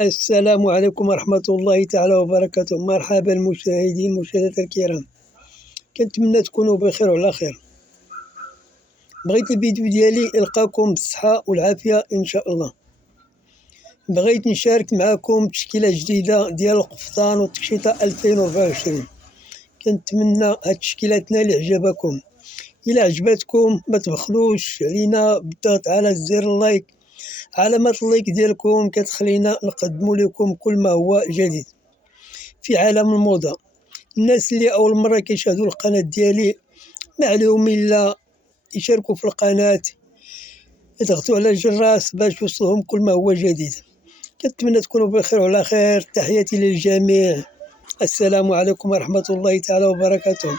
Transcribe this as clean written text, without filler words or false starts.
السلام عليكم ورحمة الله تعالى وبركاته. مرحبا المشاهدين المشاهدات الكرام، كنتمنى تكونوا بخير وعلى خير. بغيت الفيديو ديالي يلقاكم بالصحة والعافية إن شاء الله. بغيت نشارك معكم تشكيلة جديدة ديال القفطان والتكشيطة 2024. كنتمنى هاد التشكيلة تنال إعجابكم. إلا عجبتكم ما تبخلوش علينا بالضغط على زر اللايك. علامة اللايك ديالكم كتخلينا نقدموا لكم كل ما هو جديد في عالم الموضة. الناس اللي أول مرة كيشاهدوا القناة ديالي ما عليهم إلا يشاركوا في القناة، يضغطوا على الجرس باش يوصلهم كل ما هو جديد. كنتمنى تكونوا بخير وعلى خير. تحياتي للجميع، السلام عليكم ورحمة الله تعالى وبركاته.